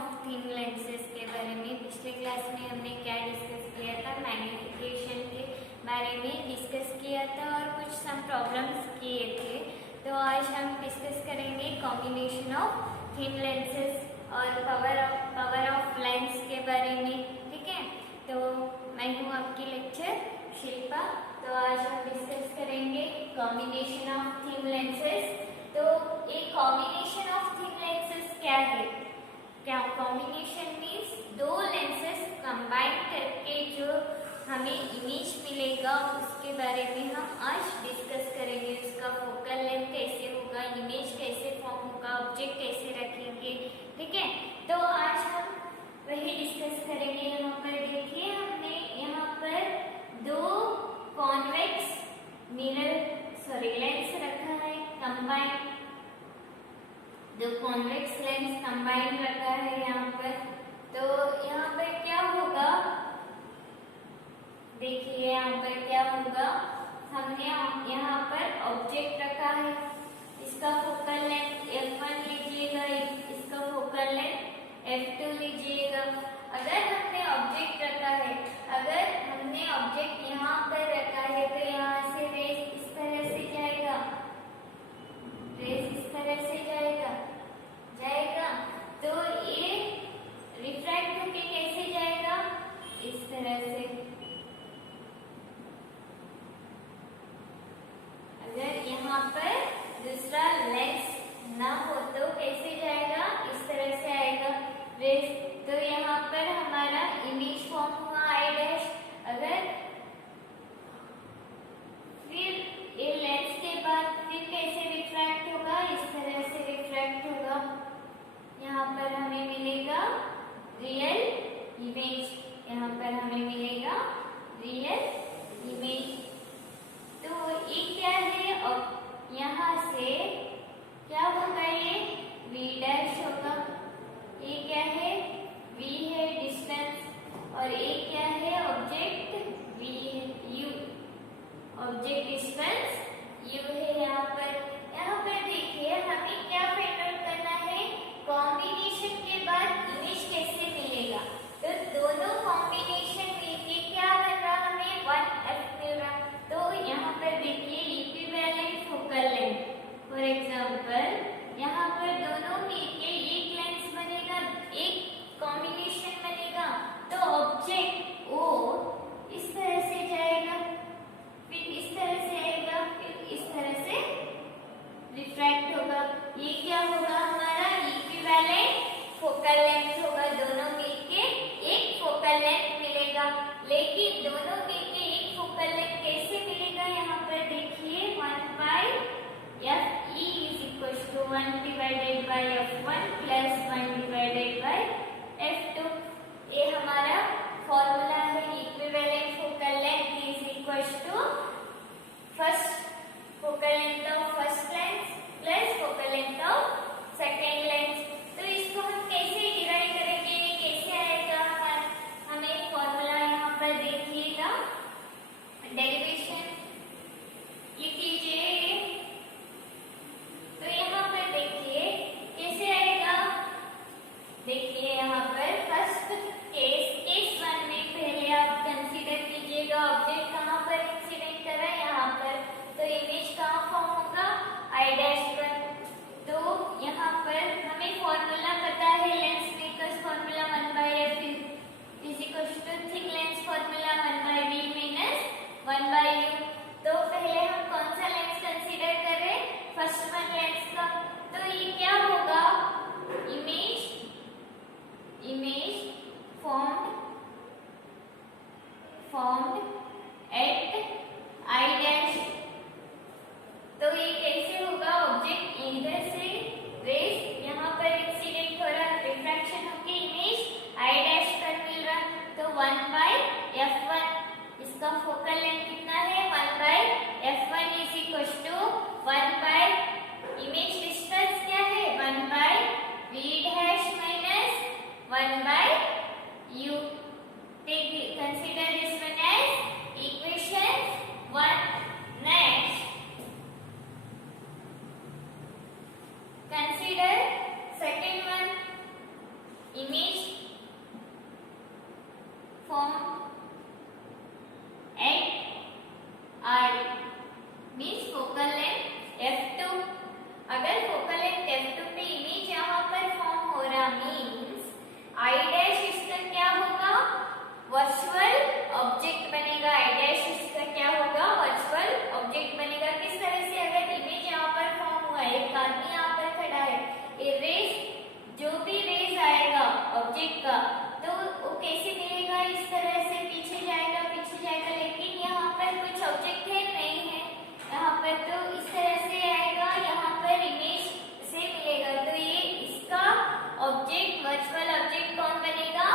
Of thin lenses के बारे में। पिछले क्लास में हमने क्या डिस्कस किया था, मैग्नीफिकेशन के बारे में डिस्कस किया था और कुछ सम प्रॉब्लम्स किए थे। तो आज हम डिस्कस करेंगे कॉम्बिनेशन ऑफ थिन लेंसेज और पावर ऑफ लेंस के बारे में, ठीक है। तो मैं हूँ आपकी लेक्चर शिल्पा। तो आज हम डिस्कस करेंगे कॉम्बिनेशन ऑफ थिन लेंसेज। तो एक कॉम्बिनेशन ऑफ थिन लेंसेज क्या है? क्या कॉम्बिनेशन मीन्स दो लेंसेज कंबाइन करके जो हमें इमेज मिलेगा उसके बारे में हम आज डिस्कस करेंगे। उसका फोकल लेंथ कैसे होगा, इमेज कैसे फॉर्म होगा, ऑब्जेक्ट कैसे रखेंगे, ठीक है। तो आज हम वही डिस्कस करेंगे। यहाँ पर देखिए, हमने यहाँ पर दो कॉन्वेक्स लेंस रखा है कंबाइन, दो कॉन्वेक्स लेंस कंबाइन रखा है यहाँ पर। तो यहाँ पर क्या होगा, देखिए यहाँ पर क्या होगा, हमने यहाँ पर ऑब्जेक्ट रखा है, इसका फोकल लेंथ f1 लीजिएगा, इसका focal length image form at R means focal length f2। अगर focal length f2 पे इमेज यहाँ पर फॉर्म हो रहा मीन्स I डैश इसका क्या होगा, वर्चुअल ऑब्जेक्ट बनेगा। I डैश इसका क्या होगा, वर्चुअल ऑब्जेक्ट बनेगा। किस तरह से, अगर इमेज यहाँ पर फॉर्म हुआ है, एक आदमी यहाँ पर खड़ा है, ये रेस जो भी रेस आएगा ऑब्जेक्ट का तो वो कैसे मिलेगा, इस तरह से पीछे जाएगा, लेकिन यहाँ पर कुछ ऑब्जेक्ट है नहीं है यहाँ पर, तो इस तरह से आएगा, यहाँ पर इमेज से मिलेगा। तो ये इसका ऑब्जेक्ट, वर्चुअल ऑब्जेक्ट कौन बनेगा,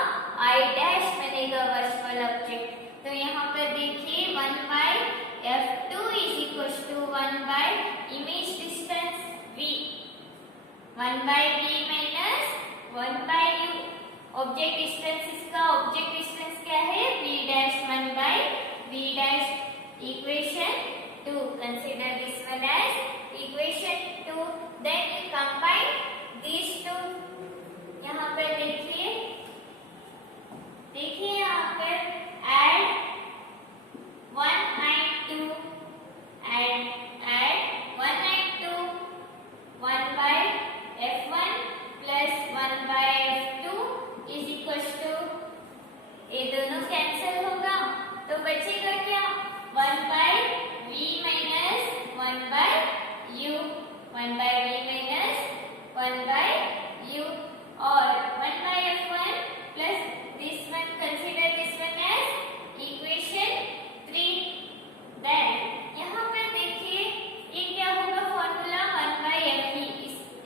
I डैश बनेगा वर्चुअल ऑब्जेक्ट। तो यहाँ पर देखिए 1/f2 is equal to 1 image distance v, 1/v minus 1/u। Object distance, इसका ऑब्जेक्ट डिस्टेंस क्या है, v dash, 1/v dash. Equation 2, consider this one as equation 2। Then we combine these two। यहाँ पर देखिए यहाँ पर add 1 and 2, add 1 and 2, 1/f1 plus 1/f2 is equals to, ये दोनों कैंसिल होगा तो बचेगा क्या, 1/v minus 1/u, 1/v minus 1/u, और 1/f1 plus this one, consider this one as equation 3। then यहाँ पर देखिए ये क्या होगा फॉर्मूला, 1/fe।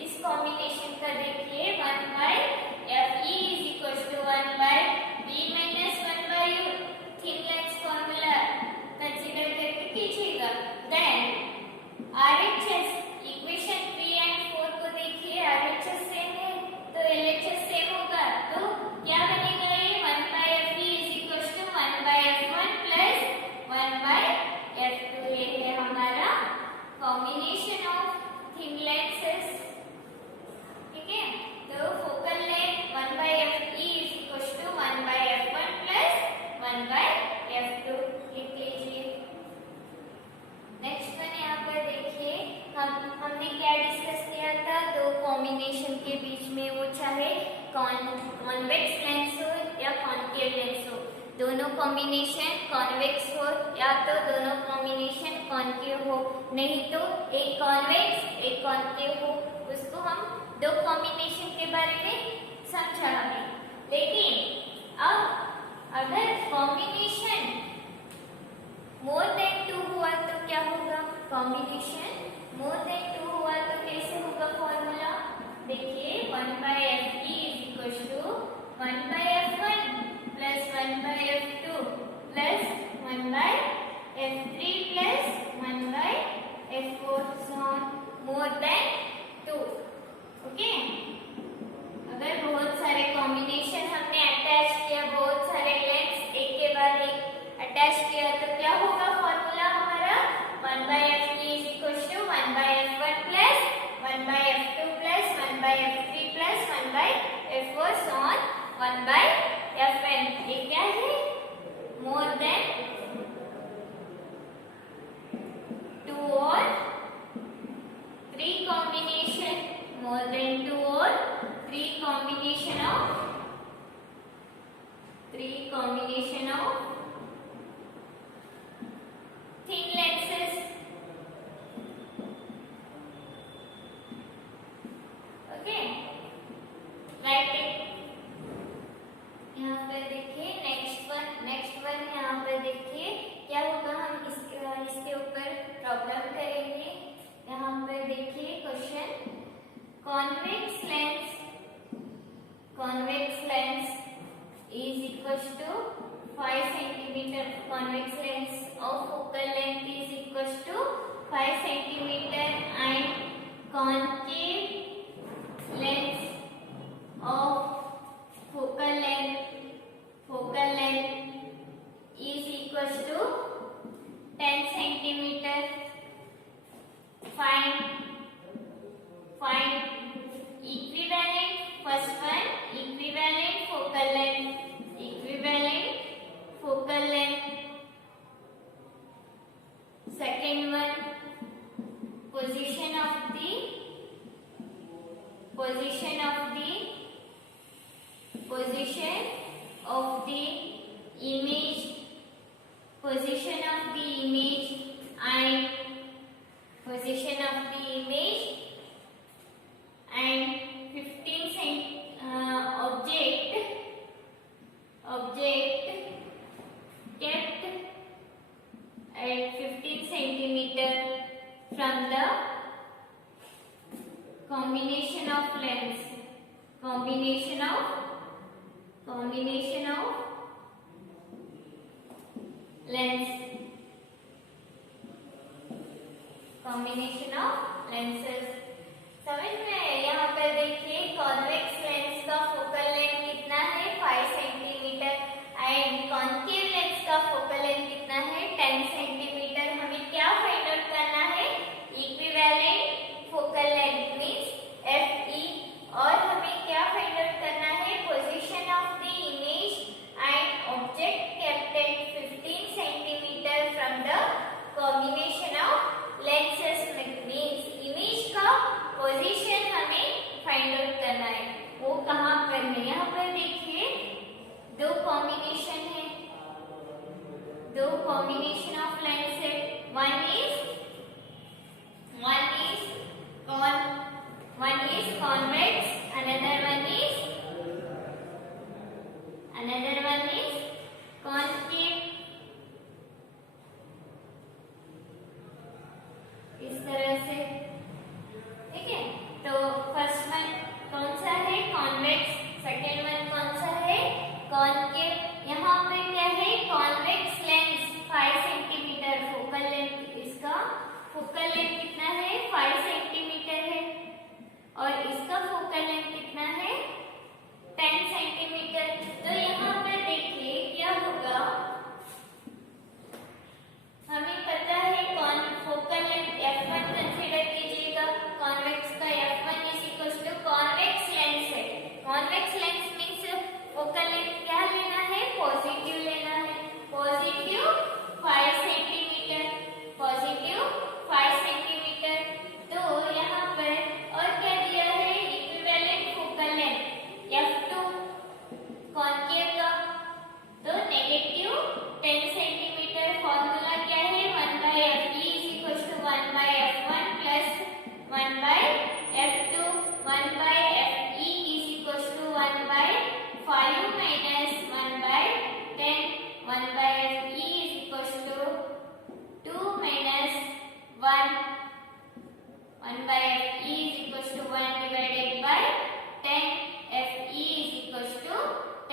इस कॉम्बिनेशन का देखिए 1/fe is equals to 1/v minus 1/u, thin length formula consider करके कीजिएगा। then RHS इक्वेशन 3 and 4 को देखिए, RHS सेम है तो LHS सेम होगा, तो क्या बनेगा ये 1/fe is equals to 1/f1 plus 1/f2। ये है हमारा कॉम्बिनेशन ऑफ थिन लेंथ्स, ठीक है। तो focal length 1/fe is equals to 1/f1 plus 1/f2 लिख लीजिए। नेक्स्ट वन यहाँ पर देखिए, हमने क्या डिस्कस किया था, दो कॉम्बिनेशन के बीच में वो चाहे कॉन्वेक्स लेंस हो या कॉनकेव लेंस हो, दोनों कॉम्बिनेशन कॉन्वेक्स हो या तो दोनों कॉम्बिनेशन कॉनकेव हो, नहीं तो एक कॉन्वेक्स एक कॉनकेव हो, उसको हम दो कॉम्बिनेशन के बारे में समझाएंगे। लेकिन अब अगर कॉम्बिनेशन मोर देन 2 हुआ तो क्या होगा, कॉम्बिनेशन मोर देन 2 हुआ तो कैसे होगा फॉर्मूला, देखिए 1/fe is equals to 1/f1 plus 1/f2 plus 1/f3 plus 1/f4 so on more than 2। Okay, अगर बहुत सारे कॉम्बिनेशन हमने अटैच किया, बहुत सारे लेंथ्स एक के बाद एक अटैच किया तो क्या होगा फॉर्मूला हमारा, 1/fe is equals to 1/f1 plus 1/f2 plus 1/f3 plus 1/f4 so on 1/fn। ये क्या है, मोर देन 2 और 3 कॉम्बिनेशन, मोर देन 2 और 3 combination of thin lenses। Okay, right it. यहाँ पर देखिए नेक्स्ट वन यहाँ पर देखिए क्या होगा, हम इसके ऊपर प्रॉब्लम करेंगे। यहाँ पर देखिए question, convex lens is equals to 5 centimeter, convex lens of focal length is equals to 5 centimeter and concave lens of focal length is equals to 10 centimeter। Find equivalent, first one equivalent position of the image, position of the image and position of the image and 15 object kept at 15 centimeter from the combination of lens, combination of lens, combination of lenses। समझ में आया? यहाँ पर देखिए convex lens का focal length कितना है 5 centimetre and concave lens का फोकल लेंथ कितना है 10 सेंटीमीटर। हमें क्या फाइंड आउट करना है? Equivalent focal length means FE और हमें क्या फाइंड आउट करना है? Position of the image and object kept at 15 centimetre from the combination of lenses means image का पोजीशन हमें फाइंड आउट करना है। वो कहाँ पर है? यहाँ पर देखिए दो कॉम्बिनेशन है, दो कॉम्बिनेशन ऑफ लेंस है। one is convex, another one is concave। इस तरह से, ठीक है। तो फर्स्ट वन कौन सा है? कॉन्वेक्स। सेकेंड वन कौन सा है? कॉन्केव। यहाँ पे क्या है? Convex lens 5 centimetre focal length, इसका फोकल लेंथ कितना है? 5 सेंटीमीटर है और इसका फोकल लेंथ कितना है? 10 सेंटीमीटर। तो यहाँ पर देखिए क्या होगा, हमें पता है कौन फोकल लेंथ f1 कंसीडर कीजिएगा। कॉन्वेक्स का f1 is equal to convex lens है। Convex lens means focal length क्या लेना है? पॉजिटिव लेना है। Positive 5 centimetre, positive 5 centimetre. तो यहाँ पर और क्या दिया है? Equivalent focal length f2 concave का, तो नेगेटिव 10 सेंटीमीटर। फॉर्मूला क्या है? 1/FE is equals to 1/F1 plus 1/F2। 1/FE is equals to 1/5 minus 1/10। 1/FE is equals to 2 minus 1। 1/FE is equals to 1 divided by 10। FE is equals to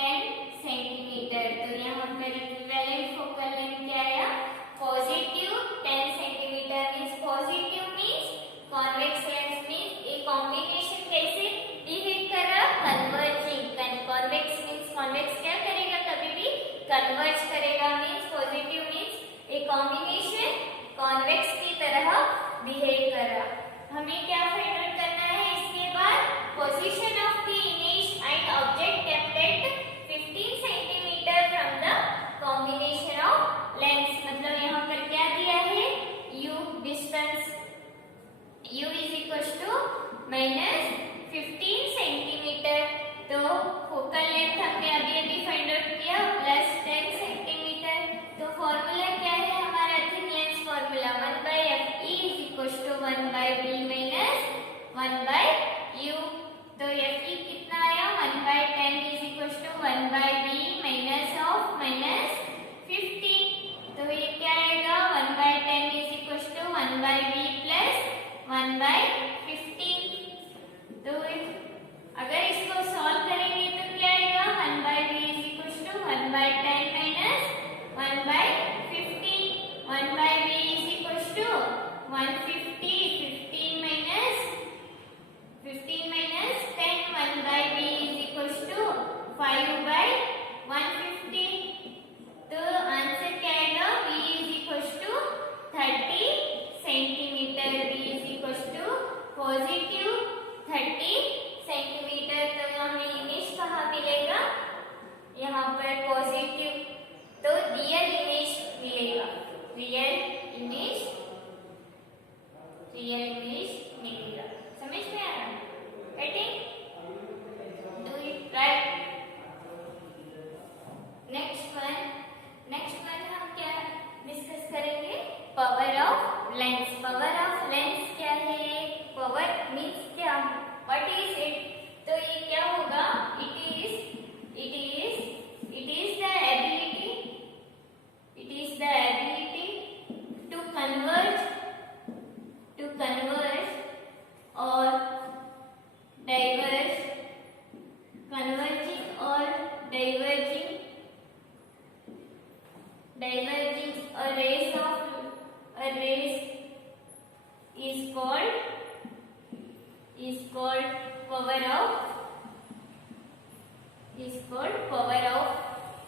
10 centimetre. तो यहाँ पर equivalent focal length क्या आया? Positive 10 centimetre. Means positive means convex lens means a combination कैसे behave कर रहा? Converging. Convex means convex क्या करेगा? कभी भी कन्वर्ज करेगा। Means positive means a combination convex की तरह बिहेव कर रहा। हमें क्या फाइंड आउट करना है इसके बाद? Position of the image and object kept at 15 centimetre from the combination of lens. मतलब यहाँ पर क्या दिया है? u distance, u is equal to -15 centimetre. तो फोकल लेंथ हमने अभी फाइंड आउट किया प्लस 10 सेंटीमीटर। तो फॉर्मूला क्या है हमारा? Thin lens formula 1/FE is equal to 1/B minus 1/U। तो FE कितना आया? 1/10 is equal to 1/B minus of -15। तो ये क्या आएगा? 1/10 is equal to 1/B plus 1/15। तो अगर इसको सॉल्व करेंगे तो क्या आएगा? 1/B is equal to 1/10 minus 1/15। 1/B is equal to 150। 15 minus 10। 1/B is equal to 5/150। तो आंसर क्या आएगा? B is equal to 30 centimetre. B is equal to positive 30 centimetre. तो हमें इमेज कहाँ मिलेगा? यहाँ पर पॉजिटिव, तो रियल इमेज मिलेगा। रियल इमेज मिलेगा। समझ में आ रहा है? Do it right. is called power of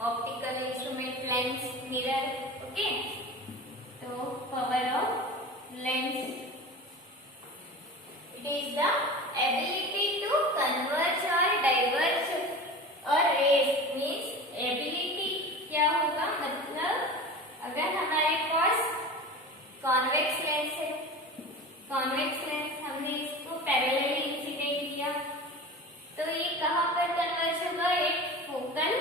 optical instrument, lens, mirror. Okay, so power of lens, it is the ability to converge or diverge or raise, means ability क्या होगा, मतलब अगर हमारे पास कॉन्वेक्स लेंस है, कॉन्वेक्स लेंस हमने इसको parallelly incident किया, तो ये कहाँ पर कन्वर्ज होगा, एक फोकल,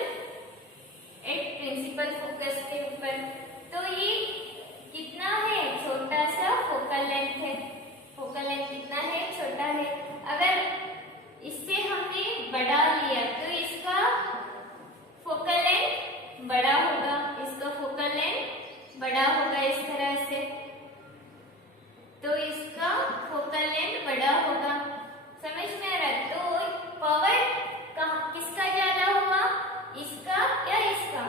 एक प्रिंसिपल फोकस के ऊपर। तो ये कितना है, छोटा सा फोकल लेंथ है, फोकल लेंथ कितना है, छोटा है। अगर इससे हमने बढ़ा लिया तो इसका फोकल लेंथ बड़ा होगा, इसका फोकल लेंथ बड़ा होगा इस तरह से, तो इसका फोकल लेंथ बड़ा होगा। समझ में आ रहा है? तो पावर किसका ज्यादा हुआ, इसका या इसका,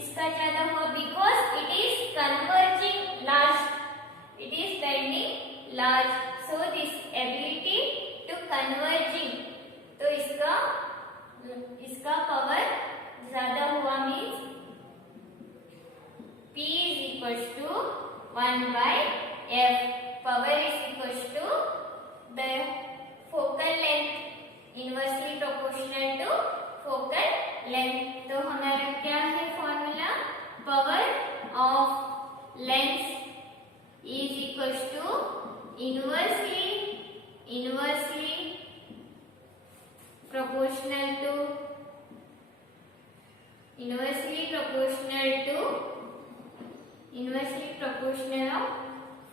इसका ज्यादा हुआ, because it is converging large, it is bending large, so this ability to converging, तो इसका पावर ज्यादा हुआ, means P is equals to 1 by F. Power is equals to the focal length inversely proportional to focal length. तो हमारा क्या है formula, power of lens is equals to inversely proportional to inversely proportional of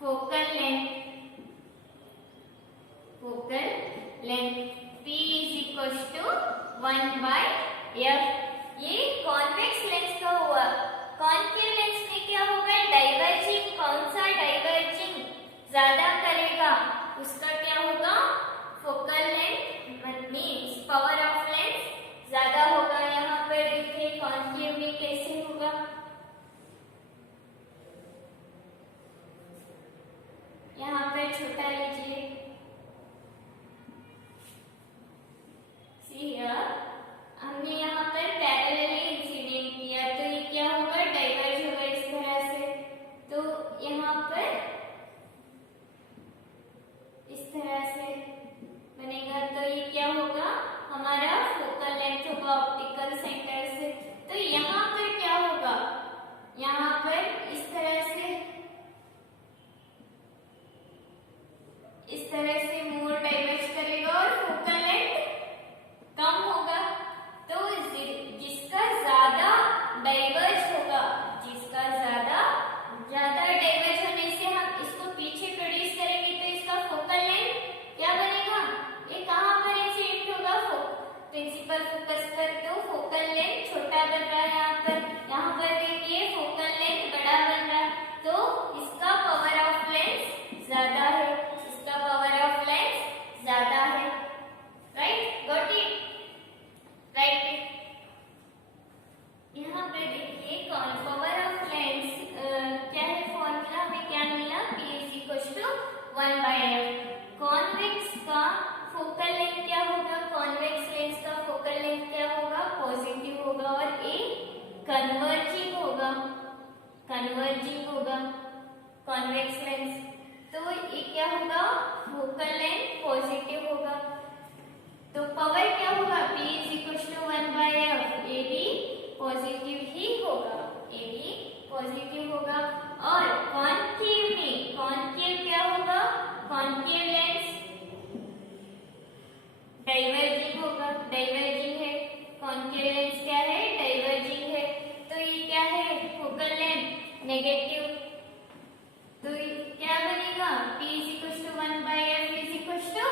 focal length. P is equals to 1 by F. ये convex lens का हुआ। Concave lens में क्या होगा, डाइवर्जिंग, कौन सा डाइवर्जिंग ज्यादा करेगा, उसका क्या होगा, focal length means power of lens ज्यादा होगा। यहाँ पर देखिए कॉन्केव में कैसे होगा, यहाँ पर छोटा लीजिए, हमने यहाँ पर पैरेलली इंसिडेंट किया, तो ये क्या होगा, डाइवर्ज होगा इस तरह से, तो यहाँ पर इस तरह से बनेगा, तो ये क्या होगा, हमारा फोकल लेंथ होगा ऑप्टिकल सेंटर से। तो यहाँ पर क्या होगा, यहाँ पर इस तरह से मोर डाइवर्ज करेगा और फोकल लेंथ कम होगा। तो जिसका ज्यादा डाइवर्ज होगा, जिसका ज्यादा डाइवर्ज होने से हम इसको पीछे प्रोड्यूस करेंगे, तो इसका फोकल लेंथ क्या बनेगा, ये कहाँ पर इंसिडेंट होगा, प्रिंसिपल फोकस पर, तो फोकल लेंथ छोटा बन रहा है यहाँ पर देखिए फोकल लेंथ बड़ा बन रहा है, तो इसका पावर ऑफ लेंस ज्यादा है, इसका पावर ऑफ लेंस ज्यादा है। Right, got it, right. यहाँ पे देखिए पावर ऑफ लेंस क्या है, फॉर्मूला हमें क्या मिला, P is equals to 1 by F। Convex का फोकल लेंथ क्या होगा, कॉन्वेक्स लेंस का फोकल लेंथ क्या होगा, पॉजिटिव होगा, और ए कन्वर्जिंग होगा कॉन्वेक्स लेंस, तो ये क्या होगा, फोकल लेंथ पॉजिटिव होगा, तो पावर क्या होगा, P is equals to 1 by F, ए भी पॉजिटिव ही होगा, ए भी पॉजिटिव होगा। और कॉन्केव में, कॉन्केव क्या होगा, कॉन्केव लेंस डाइवर्जिंग होगा, डाइवर्जिंग है, कॉन्केव लेंस क्या है, डाइवर्जिंग है, तो ये क्या है, फोकल लेंथ नेगेटिव, तो क्या बनेगा, P is equals to 1 by F is equals to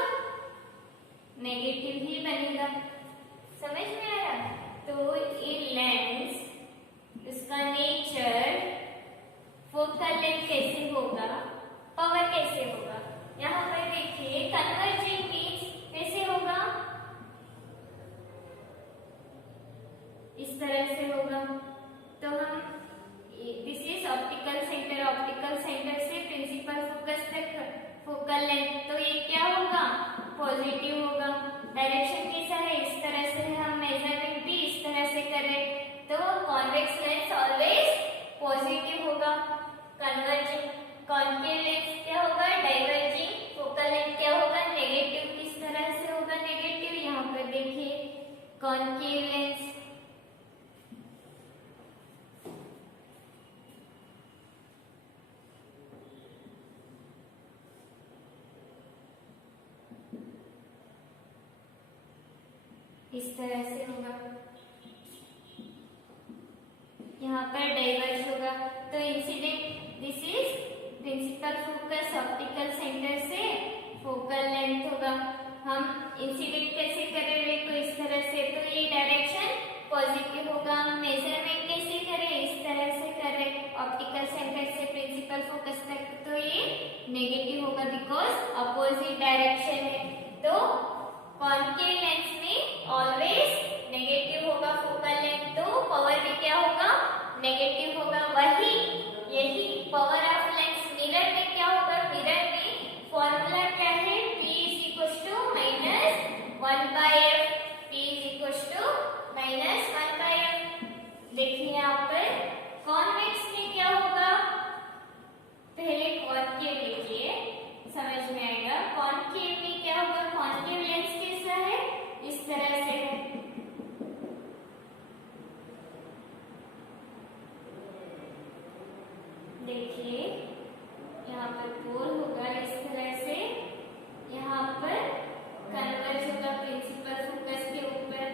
negative ही बनेगा। समझ में आया? तो ये लेंस, इसका नेचर, फोकल लेंथ कैसे होगा, पावर कैसे होगा, यहाँ पर देखिए कन्वर्जिंग मीन्स कैसे होगा, इस तरह से होगा, तो हम दिस इज ऑप्टिकल सेंटर से प्रिंसिपल फोकस तक फोकल लेंथ, तो ये क्या होगा, पॉजिटिव होगा। डायरेक्शन कैसा है, इस तरह से हम मेजरमेंट भी इस तो कॉन्वेक्स लेंस ऑलवेज पॉजिटिव होगा, कन्वर्जिंग। कॉन्केव लेंस क्या होगा, डाइवर्जिंग। फोकल लेंथ क्या होगा, नेगेटिव। किस तरह से होगा नेगेटिव, यहाँ पर देखिए कॉन्केव लेंस इस तरह से होगा, यहाँ पर डाइवर्ज होगा। तो incident, this is principal focus optical centre से फोकल लेंथ होगा। हम इंसिडेंट कैसे करेंगे, तो इस तरह से, तो ये डायरेक्शन पॉजिटिव होगा। मेजरमेंट कैसे करें, इस तरह से करें ऑप्टिकल सेंटर से प्रिंसिपल फोकस तक, तो ये नेगेटिव होगा बिकॉज अपोजिट डायरेक्शन है। तो कॉन्केव लेंस में ऑलवेज नेगेटिव होगा फोकल लेंथ, तो पावर भी क्या होगा, नेगेटिव होगा। वही यही पावर ऑफ लेंस मिरर में क्या होगा, मिरर में फॉर्मूला क्या है, P is equals to minus 1 by f, P is equals to minus 1 by f। देखिए यहाँ पर कॉन्वेक्स में क्या होगा, पहले कॉन्केव लीजिए समझ में आएगा। कॉन्केव में क्या होगा, कॉन्केव लेंस कैसा है, इस तरह से है। देखिए यहाँ पर पोल होगा इस तरह से, यहाँ पर कन्वर्ज होगा प्रिंसिपल फोकस के ऊपर,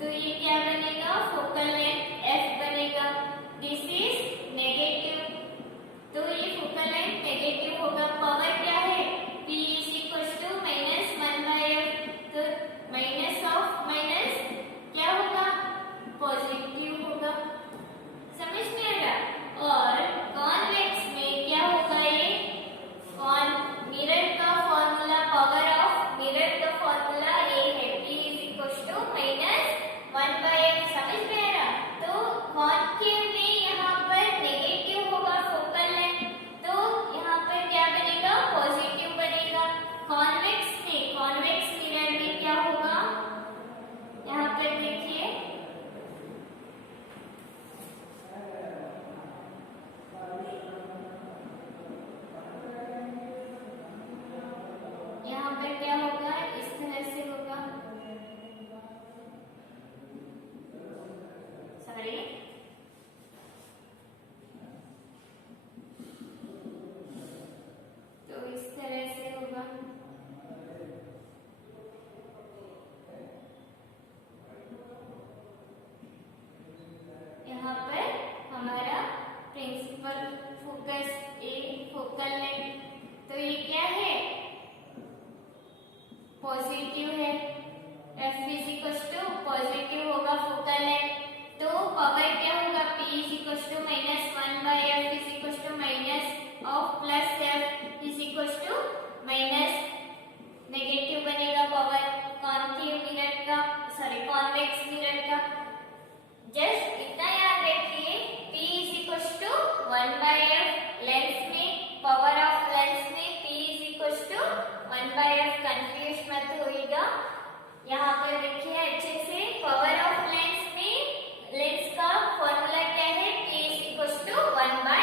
तो ये क्या बनेगा, फोकल लेंथ f बनेगा। दिस इज नेगेटिव, तो ये फोकल लेंथ नेगेटिव होगा। पावर क्या है, P is equals to minus 1 by f, तो माइनस ऑफ माइनस क्या होगा, पॉजिटिव होगा। समझ में आएगा। और कॉन्वेक्स में क्या होगा, ये मिरर का फॉर्मूला, पावर ऑफ मिरर का फॉर्मूला ये है, P is equals to minus 1 by f। समझ में आएगा। तो कॉन्केव में यहाँ पर नेगेटिव होगा फोकल लेंथ, तो यहाँ पर क्या बनेगा, पॉजिटिव बनेगा। कॉन्वेक्स में, कॉन्वेक्स मिरर में क्या होगा, यहाँ पर देखिए यहाँ पर क्या होगा, इस तरह से होगा, सॉरी तो इस तरह से होगा। यहाँ पर हमारा principal focus a focal length, तो ये क्या है, पॉजिटिव है। F is equals to positive होगा फोकल लेंथ, तो पावर क्या होगा, P is equals to minus 1 by F is equals to minus of plus F is equals to minus, negative बनेगा पावर कॉन्केव मिरर का, sorry convex mirror का। Just इतना याद रखिए, P is equals to 1 by F lens में, power of lens में P is equals to 1 by F, confuse मत होइएगा। यहाँ पर देखिए अच्छे से, पावर ऑफ लेंस में लेंस का फॉर्मूला क्या है, P is equals to 1 by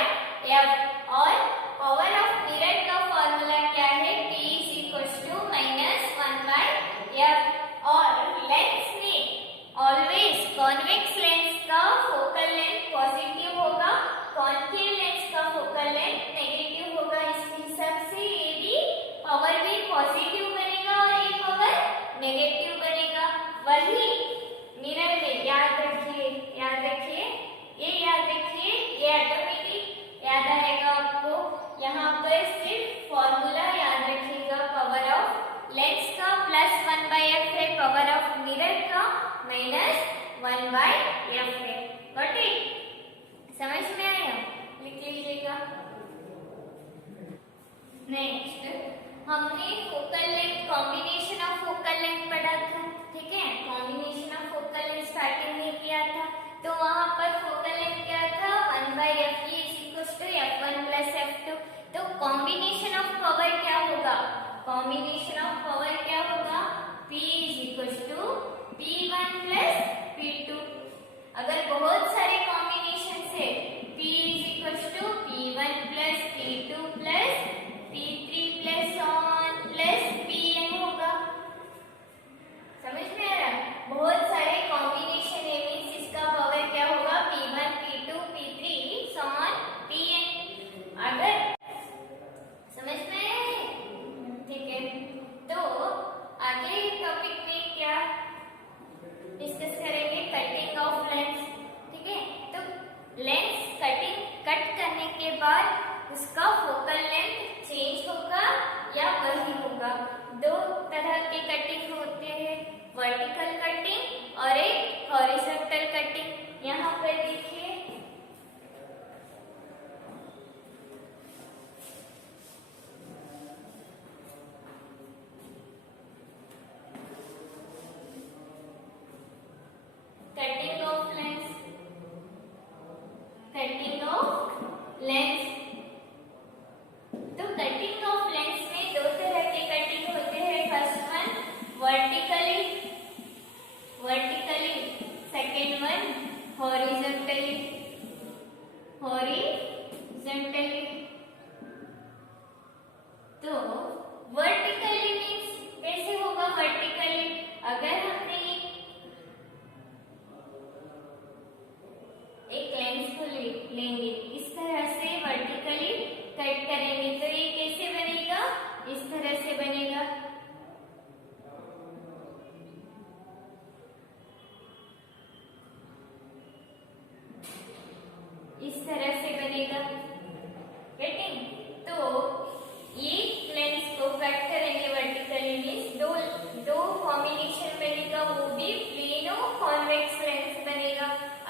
F, और पावर ऑफ मिरर का फॉर्मूला क्या है, P is equals to minus 1 by F। और लेंस में ऑलवेज कॉन्वेक्स लेंस का फोकल लेंथ पॉजिटिव होगा, कॉन्केव लेंस का फोकल लेंथ नेगेटिव होगा। इस हिसाब से ये भी पावर भी पॉजिटिव बनेगा और ये पावर नेगेटिव बनेगा। वही मिरर में याद रखिए, याद रखिए, ये याद रखिए, ये ऑटोमेटिक याद आएगा आपको। यहाँ पर सिर्फ फॉर्मूला याद रखिएगा, पावर ऑफ लेंस का प्लस 1 by f है, पावर ऑफ मिरर का माइनस 1 by f है। गॉट इट, समझ में आया, लिख लीजिएगा। नेक्स्ट हमने focal length, combination of focal length पढ़ा था, ठीक है। Combination of focal length starting में किया था, तो वहां पर फोकल लेंथ क्या था, 1 by f is equals to f1 plus f2। तो कॉम्बिनेशन ऑफ पावर क्या होगा, कॉम्बिनेशन ऑफ पावर क्या होगा, P is equals to P1 plus P2।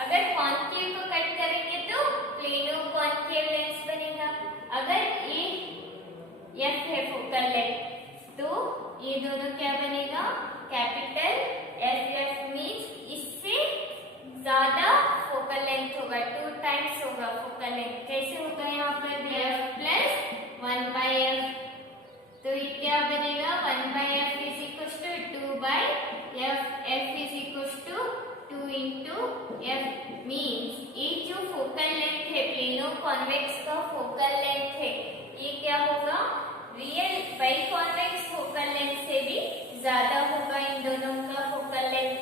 अगर कॉन्केव को कट करेंगे तो प्लेनो कॉन्केव लेंस बनेगा। अगर ये एफ है फोकल लेंथ तो ये दोनों क्या बनेगा, कैपिटल एफ। एफ मीन्स इससे ज्यादा फोकल लेंथ होगा, 2 टाइम्स होगा फोकल लेंथ। कैसे होगा, यहाँ पर एफ प्लस 1/f, तो ये क्या बनेगा 1/f is equal to 2/f। f is equal to 2 into f means ये जो फोकल लेंथ है प्लेनो कॉन्वेक्स का फोकल लेंथ है, ये क्या होगा real biconvex focal length से भी ज्यादा होगा इन दोनों का फोकल लेंथ,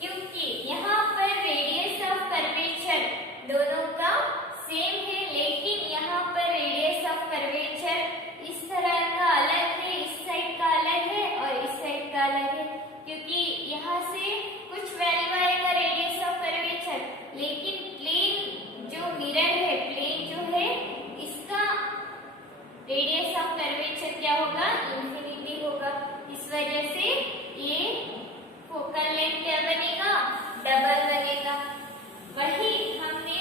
क्योंकि यहाँ पर रेडियस ऑफ कर्वेचर दोनों का सेम है, लेकिन यहाँ पर रेडियस ऑफ कर्वेचर इस तरह का अलग है, इस साइड का अलग है और इस साइड का अलग है, क्योंकि यहाँ से कुछ वैल्यू आएगा रेडियस ऑफ कर्वेचर, लेकिन प्लेन जो मिरर है, प्लेन जो है इसका रेडियस ऑफ कर्वेचर क्या होगा, इंफिनिटी होगा। इस वजह से ये फोकल लेंथ क्या बनेगा, डबल बनेगा। वही हमने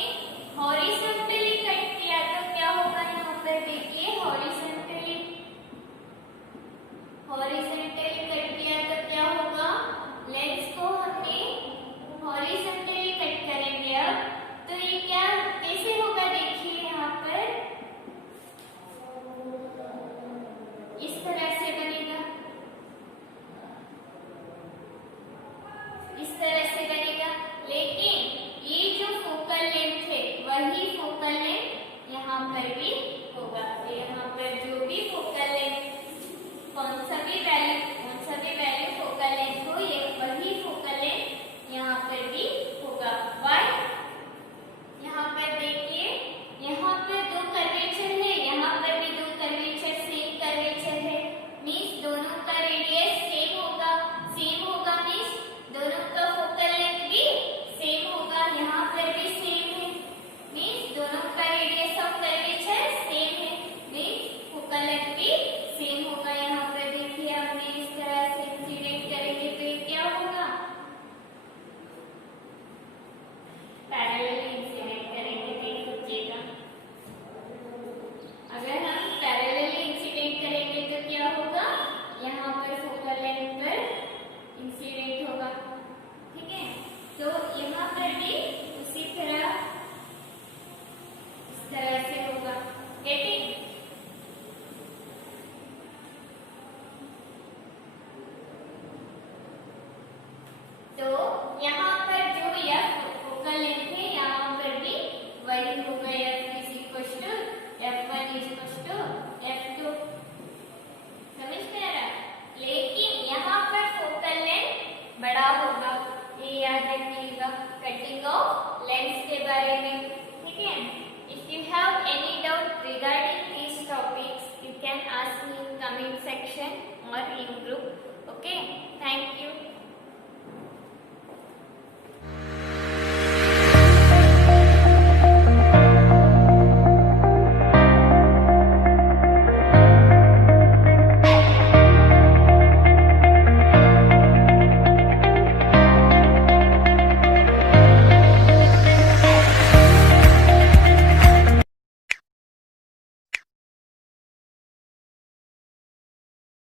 हॉरिजॉन्टली कट किया तो क्या होगा, यहाँ पर देखिए हॉरिजॉन्टली कट किया तो क्या होगा, लेंस को हमने हॉरिजॉन्टली कट करेंगे अब, तो ये क्या कैसे होगा, देखिए यहाँ पर इस तरह से बनेगा, इस तरह से बनेगा। लेकिन ये जो फोकल लेंथ है वही फोकल लेंथ यहाँ पर भी होगा। यहाँ पर जो भी फोकल लेंथ कौन सा भी वैल्यू फोकल लेंथ हो, ये वही फोकल लेंथ यहाँ पर भी होगा। वाई, यहाँ पर देखिए यहाँ पर दो कर्वेचर है, यहाँ पर भी दो कर्वेचर, सेम कर्वेचर है, मीन्स दोनों का रेडियस सेम होगा मीन्स दोनों का फोकल लेंथ भी सेम होगा, यहाँ पर भी सेम है, मीन्स दोनों का रेडियस ऑफ कर्वेचर सेम है, मीन्स फोकल लेंथ भी सेम होगा। यहाँ पर देखिए हमने इस तरह से इंसिडेंट करेंगे तो ये क्या होगा, पैरेलल इंसिडेंट करेंगे, देख लीजिएगा। अगर हम पैरेलल इंसिडेंट करेंगे तो क्या होगा, यहाँ पर फोकल लेंथ पर इंसिडेंट होगा, ठीक है। तो यहाँ पर भी उसी तरह इस तरह से होगा, गेटिंग। तो यहाँ पर जो यह फोकल लेंथ है यहाँ पर भी वही होगा, f is equal to f1 is equal to f2, समझ में आ रहा है। लेकिन यहाँ पर फोकल लेंथ बड़ा होगा, ये याद रखिएगा कटिंग ऑफ लेंस के बारे में, ठीक है। If you have any doubt regarding these topics you can ask me in comment section or in group, okay।